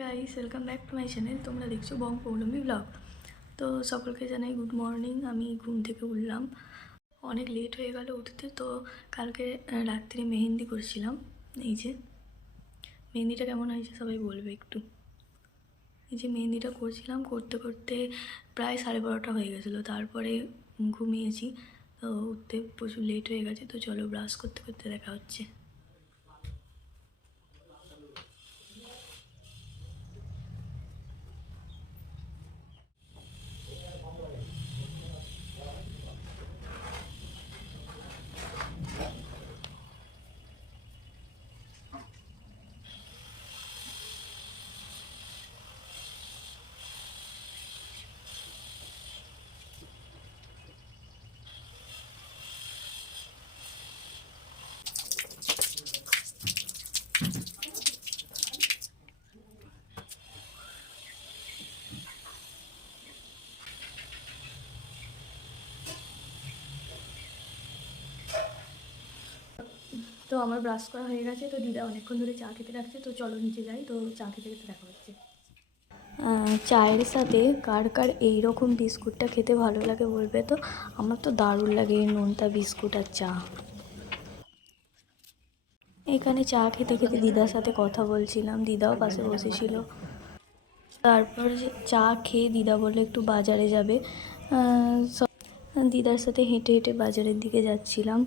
Guys welcome back to my channel তোমরা দেখছ বং Poulami blog তো সকলকে জানাই গুড মর্নিং আমি ঘুম থেকে উঠলাম। অনেক লেট হয়ে গেল উঠতে, তো কালকে রাত্রে মেহেন্দি করছিলাম। এই যে, মেহেন্দিটা কেমন হয়েছে সবাই বলবে একটু। এই যে মেহেন্দিটা করছিলাম, করতে করতে প্রায় সাড়ে বারোটা হয়ে গেছিল। তারপরে ঘুমিয়েছি, তো উঠতে প্রচুর লেট হয়ে গেছে। তো চলো ব্রাশ করতে করতে দেখা হচ্ছে। তো আমার ব্রাশ করা হয়ে গেছে, তো দিদা অনেকক্ষণ ধরে চা খেতে রাখছে, তো চলো নিচে যাই, তো চা খেতে খেতে দেখা হচ্ছে। চায়ের সাথে কার কার এই রকম বিস্কুটটা খেতে ভালো লাগে বলবে তো? আমার তো দারুণ লাগে এই নোনতা বিস্কুট আর চা। এখানে চা খেতে খেতে দিদার সাথে কথা বলছিলাম, দিদাও পাশে বসেছিল। তারপর চা খেয়ে দিদা বলল একটু বাজারে যাবে। দিদার সাথে হেঁটে হেঁটে বাজারের দিকে যাচ্ছিলাম।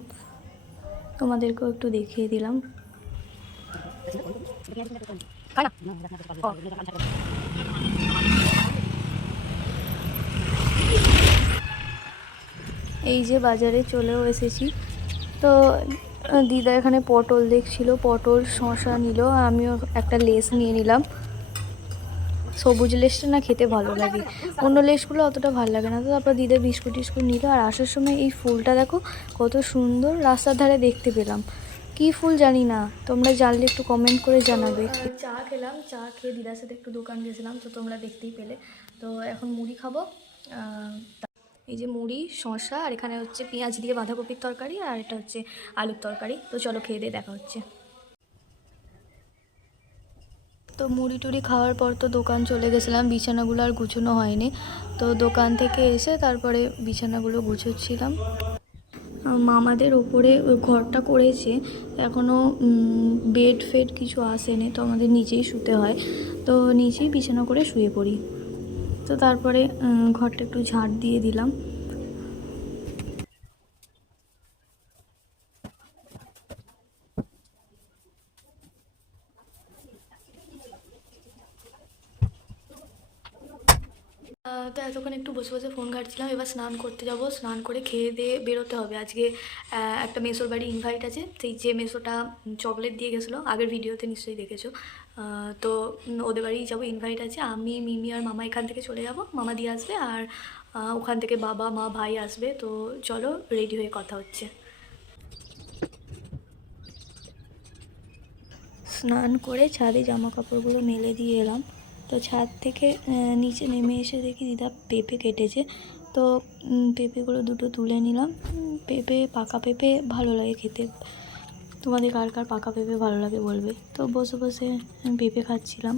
তোমাদেরকেও একটু দেখিয়ে দিলাম। এই যে বাজারে চলেও এসেছি। তো, দিদা এখানে পটল দেখছিল, পটল শশা নিল, আমিও একটা লেস নিয়ে নিলাম। সবুজ লেসটা না খেতে ভালো লাগে। অন্য লেসগুলো অতটা ভালো লাগে না। তো তারপর দিদা বিস্কুট টিস্কুট নিল আর আসার সময় এই ফুলটা দেখো, কত সুন্দর রাস্তার ধারে দেখতে পেলাম। কি ফুল জানি না, তোমরা জানলে একটু কমেন্ট করে জানাবে। চা খেলাম, চা খেয়ে দিদার সাথে একটু দোকান গেছিলাম, তো তোমরা দেখতেই পেলে। তো এখন মুড়ি খাব। এই যে মুড়ি, শসা, আর এখানে হচ্ছে পেঁয়াজ দিয়ে বাঁধাকপির তরকারি, আর এটা হচ্ছে আলুর তরকারি। তো চলো খেয়ে দিয়ে দেখা হচ্ছে। তো মুড়ি টুড়ি খাওয়ার পর তো দোকান চলে গেছিলাম, বিছানাগুলো আর গুছানো হয়নি। তো দোকান থেকে এসে তারপরে বিছানাগুলো গুছোচ্ছিলাম। মামাদের ওপরে ঘরটা করেছে এখনও বেড ফেড কিছু আসেনি, তো আমাদের নিচেই শুতে হয়। তো নিচেই বিছানা করে শুয়ে পড়ি। তো তারপরে ঘরটা একটু ঝাড় দিয়ে দিলাম। তো এতক্ষণ একটু বসে বসে ফোন ঘাটছিলাম, এবার স্নান করতে যাব। স্নান করে খেয়ে দিয়ে বেরোতে হবে। আজকে একটা মেসোর বাড়ি ইনভাইট আছে। সেই যে মেসোটা চকলেট দিয়ে গেছিল, আগের ভিডিওতে নিশ্চয়ই দেখেছ। তো ওদের বাড়ি যাব ইনভাইট আছে। আমি, মিমি আর মামা এখান থেকে চলে যাব। মামা দিয়ে আসবে আর ওখান থেকে বাবা, মা, ভাই আসবে। তো চলো রেডি হয়ে কথা হচ্ছে। স্নান করে ছাদে জামা কাপড়গুলো মেলে দিয়ে এলাম। তো ছাদ থেকে নিচে নেমে এসে দেখি দিদা পেঁপে কেটেছে। তো পেঁপেগুলো দুটো তুলে নিলাম। পেঁপে, পাকা পেঁপে ভালো লাগে খেতে। তোমাদের কার কার পাকা পেঁপে ভালো লাগে বলবে। তো বসে বসে পেঁপে খাচ্ছিলাম।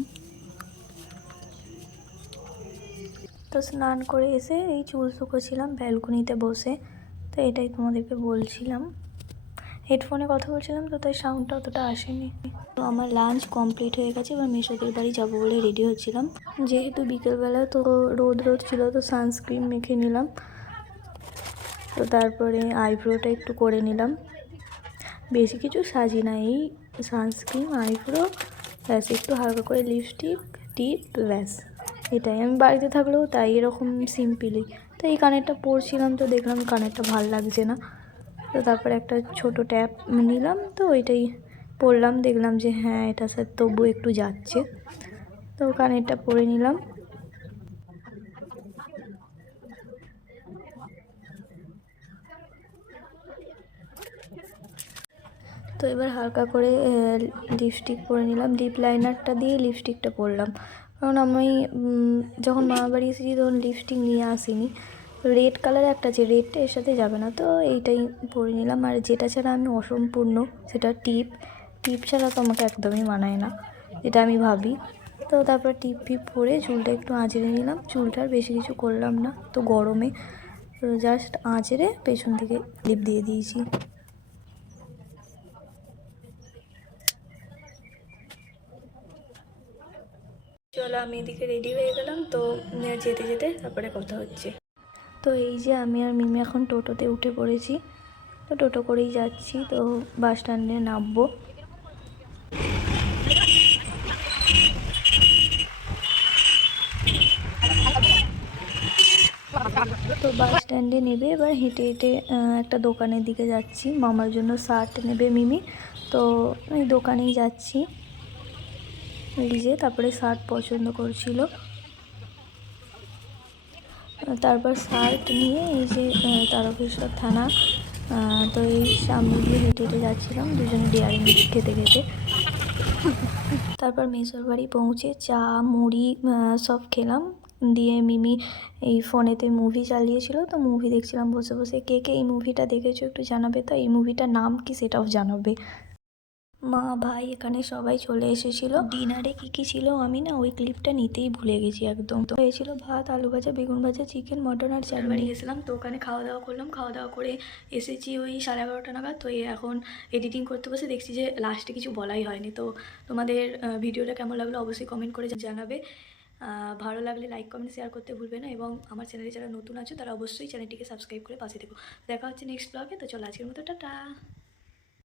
তো স্নান করে এসে এই চুল শুকোছিলাম ব্যালকনিতে বসে। তো এটাই তোমাদেরকে বলছিলাম। হেডফোনে কথা বলছিলাম তো, তাই সাউন্ডটা অতটা আসেনি। তো আমার লাঞ্চ কমপ্লিট হয়ে গেছে, এবার মেশোদের বাড়ি যাব বলে রেডি হচ্ছিলাম। যেহেতু বিকেলবেলা তো রোদ রোদ ছিল, তো সানস্ক্রিন মেখে নিলাম। তো তারপরে আইব্রোটা একটু করে নিলাম। বেশি কিছু সাজি না, এই সানস্ক্রিন আইব্রো ব্যাস, একটু হালকা করে লিপস্টিক টিপ ব্যাস। এটাই, আমি বাড়িতে থাকলেও তাই এরকম সিম্পলি তো এই কানেরটা পরছিলাম তো দেখলাম কানেরটা ভালো লাগছে না। তো তারপরে একটা ছোট ট্যাপ নিলাম তো ওইটাই পরলাম দেখলাম যে হ্যাঁ এটা স্যার তবু একটু যাচ্ছে। তো কানেরটা পরে নিলাম। তো এবার হালকা করে লিপস্টিক পরে নিলাম। লিপ লাইনারটা দিয়ে লিপস্টিকটা পরলাম। কারণ আমি যখন মামা বাড়ি এসেছি তখন লিপস্টিক নিয়ে আসিনি। রেড কালার একটা আছে রেডটা এর সাথে যাবে না, তো এইটাই পরে নিলাম। আর যেটা ছাড়া আমি অসম্পূর্ণ, সেটা টিপ টিপ ছাড়া তো আমাকে একদমই মানায় না, এটা আমি ভাবি। তো তারপর টিপ ফিপ পরে চুলটা একটু আঁচড়ে নিলাম। চুলটা আর বেশি কিছু করলাম না, তো গরমে জাস্ট আঁচড়ে পেছন থেকে ক্লিপ দিয়ে দিয়েছি। চলো আমি এদিকে রেডি হয়ে গেলাম, তো যেতে যেতে তারপরে কথা হচ্ছে। তো এই যে আমি আর মিমি এখন টোটোতে উঠে পড়েছি। তো টোটো করেই যাচ্ছি, তো বাস স্ট্যান্ডে নামবো। তো বাস স্ট্যান্ডে নেবে, এবার হেঁটে হেঁটে একটা দোকানের দিকে যাচ্ছি। মামার জন্য শার্ট নেবে মিমি। তো ওই দোকানেই যাচ্ছি। যে তারপরে শার্ট পছন্দ করছিল। তারপর শার্ট নিয়ে এই যে তারকেশ্বর থানা তো এই সামনে দিয়ে হেঁটে হেঁটে যাচ্ছিলাম, দুজনে ডেয়ারি খেতে খেতে। তারপর মেসোর বাড়ি পৌঁছে চা, মুড়ি সব খেলাম। দিয়ে মিমি এই ফোনেতে মুভি চালিয়েছিল, তো মুভি দেখছিলাম বসে বসে। কে কে এই মুভিটা দেখেছ একটু জানাবে? তো এই মুভিটার নাম কি সেটাও জানাবে। মা ভাই এখানে সবাই চলে এসেছিল। ডিনারে কি কি ছিল আমি না ওই ক্লিপটা নিতেই ভুলে গেছি একদম। তো হয়েছিল ভাত আলু ভাজা বেগুন ভাজা চিকেন মটন আর চার বাড়ি গেছিলাম তো ওখানে খাওয়া দাওয়া করলাম। খাওয়া দাওয়া করে এসেছি ওই সাড়ে এগারোটা নাগাদ। তো এখন এডিটিং করতে বসে দেখছি যে লাস্টে কিছু বলাই হয়নি। তো তোমাদের ভিডিওটা কেমন লাগল অবশ্যই কমেন্ট করে জানাবে। ভালো লাগলে লাইক কমেন্ট শেয়ার করতে ভুলবে না এবং আমার চ্যানেলে যারা নতুন আছো তারা অবশ্যই চ্যানেলটিকে সাবস্ক্রাইব করে পাশে থেকো। দেখা হচ্ছে নেক্সট ব্লগে তো চলো আজকের মতো টাটা।